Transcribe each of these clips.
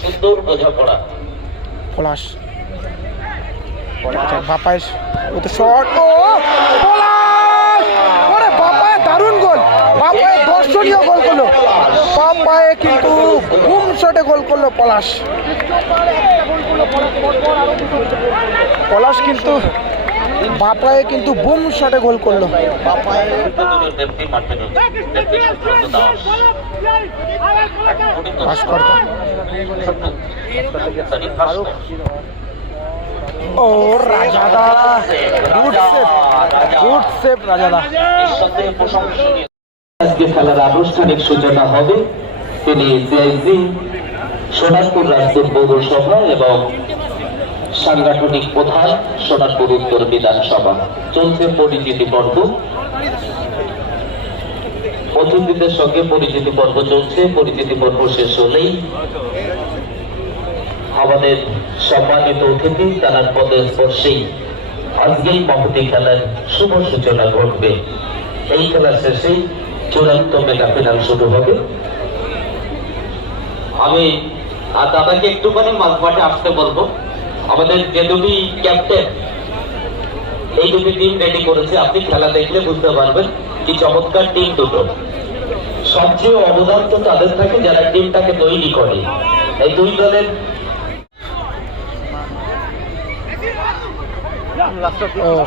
সুন্দর বোঝাপড়া। পলাশ। আচ্ছা বাপায় তো শট ও, পলাশ! দারুণ গোল। বাপায় দর্শনীয় গোল করল। বাপায় কিন্তু বুম শটে গোল করল পলাশ। পলাশ কিন্তু বাপায় কিন্তু বুম শটে গোল করল। ও, রাজাদা। গুড সেভ গুড সেভ, রাজাদা। আজকে খেলার আনুষ্ঠানিক সূচনা হবে। তিনি সোনারপুর রাজপুর পৌরসভা এবং সাংগঠনিক প্রধান সোনারপুর উত্তর বিধানসভা। চলছে পরিচিতি পর্ব। অতিথিদের সঙ্গে পরিচিতি পর্ব চলছে, পরিচিতি পর্ব শেষ হলেই আমাদের সম্মানিত অতিথি তারা পদের স্পর্শেই আজকেই মহতি খেলার শুভ সূচনা ঘটবে। এই খেলা শেষেই চূড়ান্ত মেগা ফিনাল শুরু হবে। আমি আর দাদাকে একটুখানি মাঝমাঠে আসতে বলব। আমাদের যে দুটি ক্যাপ্টেন এই দুটি টিম রেডি করেছে। আপনি খেলা দেখলে বুঝতে পারবেন কি চমৎকার টিম দুটো। সবচেয়ে অবদান তো তাদের থাকে যারা টিমটাকে তৈরি করে। এই দুই দলের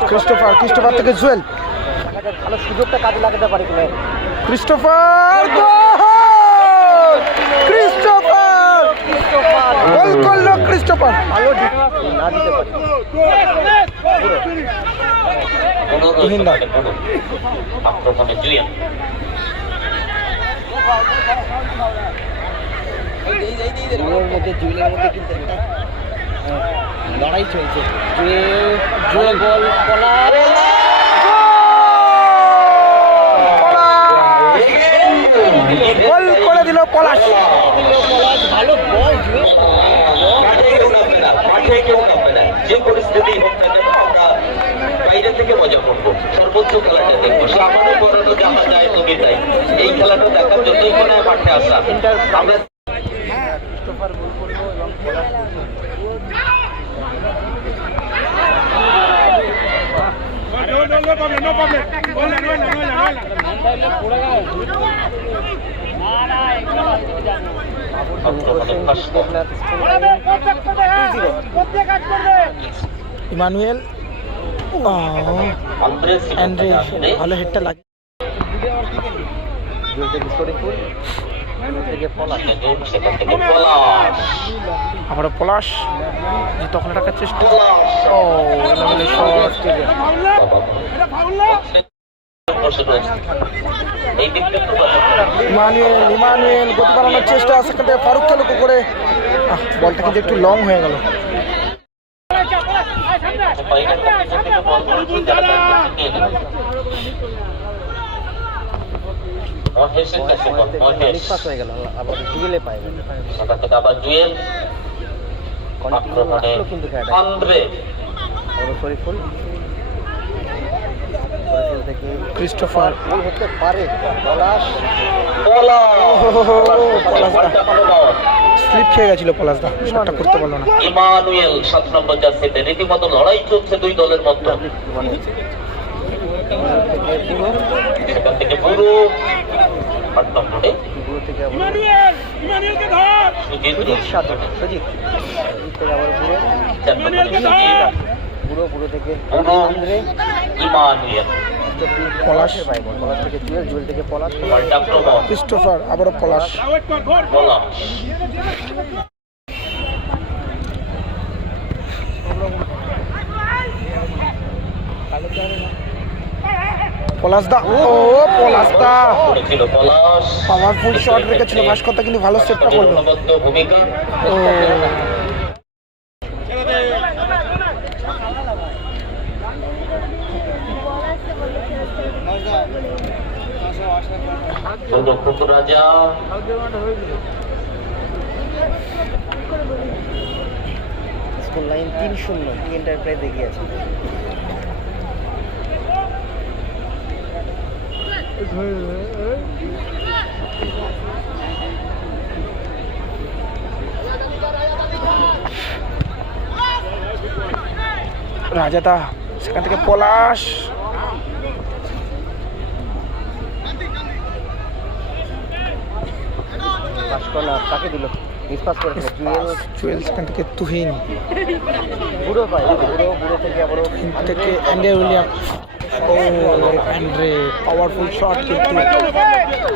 ক্রিস্টোফার ক্রিস্টোফার থেকে জুয়েল। ভালো সুযোগটা কাজে লাগাতে পারে ক্রিস্টোফার গোল ক্রিস্টোফার গোল করল ক্রিস্টোফার ভালো না দিতে পারে মধ্যে জুয়েলের মধ্যে কিন্তু একটা লড়াই চলছে জুয়েল জুয়েল বল পলার গোল করে দিল পলাশ ভালো বল জুয়েল মাঠে কেউ নামবে না মাঠে কেউ নামবে না যে হোক না কেন আমরা বাইরে থেকে মজা করব। সর্বোচ্চ খেলাটা দেখব। সামান্য করানো জানা যায় তুমি তাই এই খেলাটা দেখার জন্যই মনে হয় মাঠে আসা আমরা ভাস্কর ইমানুয়েল ও আন্দ্রেস অ্যান্ড্রে ভালো হেডটা লাগে। থেকে পলাশ তখন রাখার চেষ্টা। ও ইমানুয়েল ইমানুয়েল গতি বাড়ানোর চেষ্টা। থেকে ফারুক খেলো করে আহ, বলটা কিন্তু একটু লং হয়ে গেল। বাইরের থেকে বল করেছে যারা মহেশের কাছে। বল মহেশ। পাস হয়ে গেল আবার জুয়েলে পাই গেল। থেকে আবার জুয়েল। কন্টিনিউ কিন্তু খেলাটা। আন্দ্রে। শরীফুল। ক্রিস্টোফার। গোল হতে পারে পলাশ। স্লিপ খেয়ে গেছিল পলাশদা শটটা করতে পারল না। ইমানুয়েল সাত নম্বর জার্সিতে। রীতিমতো লড়াই চলছে দুই দলের মধ্যে। মানে থেকে সেখান থেকে পুরো আট নম্বরে। সুজিত সুজিত আবার পুরো পুরো পুরো থেকে আন্দ্রে। ইমানুয়েল পলাশ। পলাশ থেকে জুয়েল জুয়েল থেকে পলাশ। ক্রিস্টোফার আবারও পলাশ। পলাশ। পলাশদা ও পাওয়ারফুল শট রেখেছিল। ভাস্করটা কিন্তু ভালো সেটটা করল। ভূমিকা। ও। চন্দ্রকুট রাজা। স্কুল সেখান থেকে পলাশ। করল কাকে দিল? মিসপাস করে জুয়েল সেখান থেকে তুহিন। বুড়ো পায় বুড়ো বুড়ো থেকে আবারও থেকে অ্যান্ড্রে উইলিয়াম ও অ্যান্ড্রে পাওয়ারফুল শট কিন্তু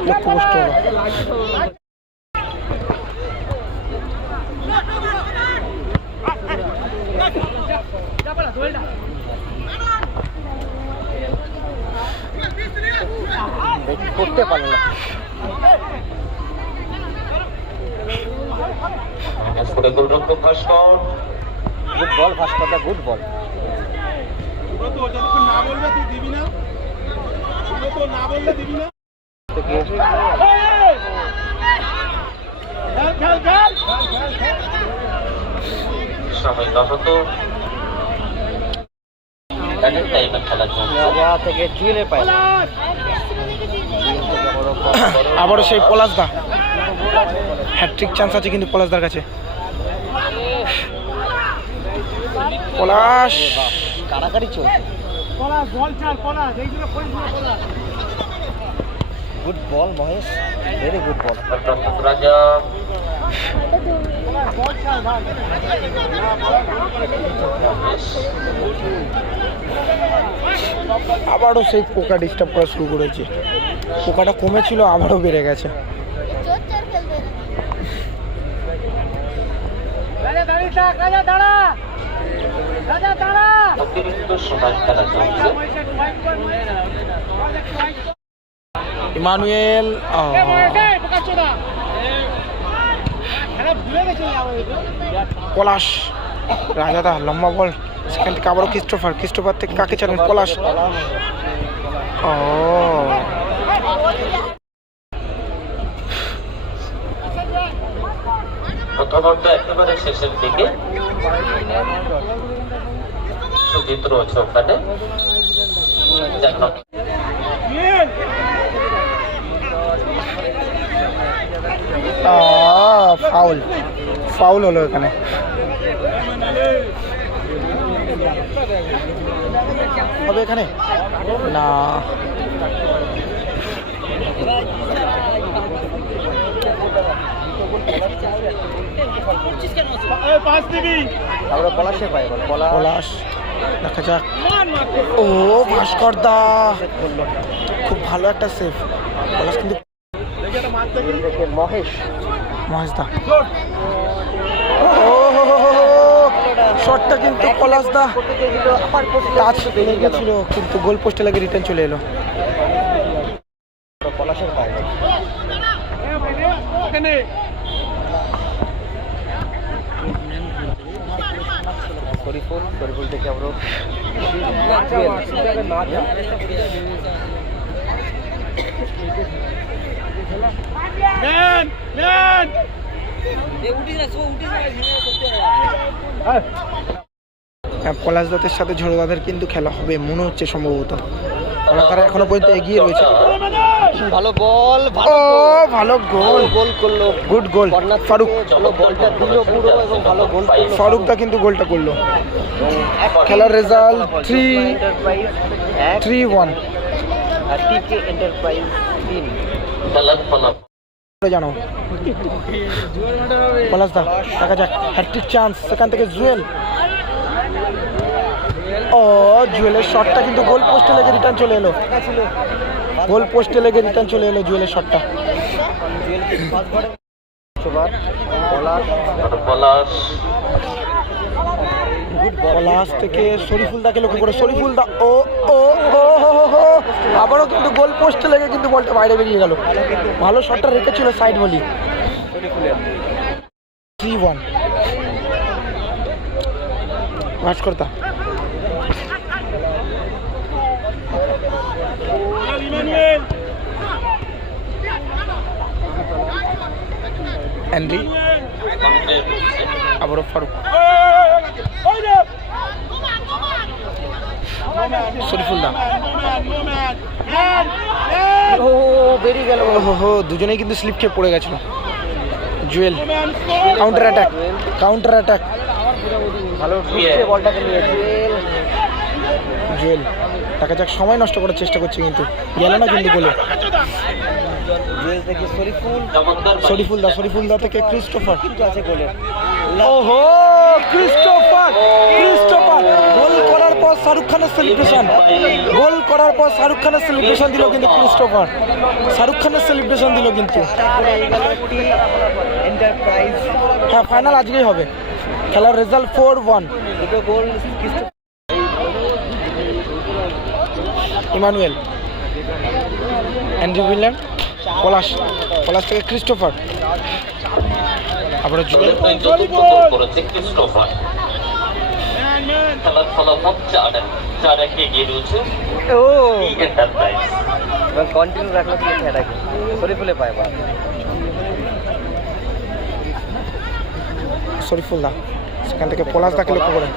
লক্ষ্যপুষ্ট হলো। করতে পারল না। গোলরক্ষক Bhaskar good ball good ball আবারও সেই পলাশদা। হ্যাট্রিক চান্স আছে কিন্তু পলাশদার কাছে। পলাশ। কাড়াকাড়ি চলছে। Good ball Mahesh. Very good ball Raja আবারও সেই পোকা ডিস্টার্ব করা শুরু করেছে। পোকাটা কমেছিল আবারও বেড়ে গেছে। অতিরিক্ত সময় খেলা চলছে ইমানুয়েল পলাশ রাজাদা লম্বা বল। সেখান থেকে আবারও ক্রিস্টোফার ক্রিস্টোফার থেকে কাকে চালেন? পলাশ। ও। প্রথমত একেবারে শেষের দিকে। ওখানে ফাউল। ফাউল হলো এখানে। হবে এখানে? না। আমরা পলাশে পাই বল পলাশ পলাশ দেখা যাক। ও ভাস্কর দা খুব ভালো একটা সেভ পলাশ কিন্তু মহেশ। মহেশ দা শটটা কিন্তু পলাশ দা টাচ বেরিয়ে গেল। কিন্তু গোল পোস্টে লাগে রিটার্ন চলে এলো পলাশের পায় শরীফুল শরীফুল থেকে আবারও হ্যাঁ পলাশ দাতের সাথে ঝড় দাদের কিন্তু খেলা হবে মনে হচ্ছে সম্ভবত। এখনও পর্যন্ত এগিয়ে রয়েছে। ভালো বল ও ভালো গোল। গোল করল। Good goal. ফারুক। ভালো বলটা দিল পুরো এবং ভালো গোল কিন্তু গোলটা করল। খেলার result three three one TK enterprise তিন। জানো। পলাশ দা দেখা যাক। হ্যাট্রিক চান্স সেখান থেকে জুয়েল ও জুয়েলের শটটা কিন্তু গোল পোস্টে লেগে রিটার্ন চলে এলো। গোল পোস্টে লেগে রিটার্ন চলে এলো জুয়েলের শটটা। থেকে করে দা ও ও। আবারও কিন্তু গোল পোস্টে লেগে কিন্তু বাইরে বেরিয়ে গেল। ভালো শটটা রেখেছিল সাইড বলি ভাস্করতা অ্যান্ড্রি আবারও ফারুক শরীফুল দা ও বেরিয়ে গেল। হো হো দুজনেই কিন্তু স্লিপ খেয়ে পড়ে গেছিল। Jewel counter attack counter attack ভালো বলটাকে নিয়ে জুয়েল জুয়েল দেখা যাক সময় নষ্ট করার চেষ্টা করছে কিন্তু। গেল না কিন্তু গোলে। থেকে শরীফুল শরীফুল দা শরীফুল দা থেকে ক্রিস্টোফার। কিন্তু আছে গোলে। ওহো ক্রিস্টোফার ক্রিস্টোফার। গোল করার পর শাহরুখ খানের সেলিব্রেশন গোল করার পর শাহরুখ খানের সেলিব্রেশন দিল কিন্তু ক্রিস্টোফার। শাহরুখ খানের সেলিব্রেশন দিল কিন্তু। হ্যাঁ ফাইনাল আজকেই হবে। খেলার রেজাল্ট ফোর ওয়ান দুটো goal Emmanuel. Andrew William Palash Palash থেকে ক্রিস্টোফার। আবার জুয়েল করেছে ক্রিস্টোফার। খেলার ফলাফল চার চার একে এগিয়ে রয়েছে। ও। এই এন্টারপ্রাইজ এবং কন্টিনিউ রাখল কি খেলাকে শরীফুলে পায় বা শরীফুল্লাহ সেখান থেকে পলাশ লক্ষ্য করেন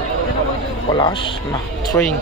পলাশ না থ্রোয়িং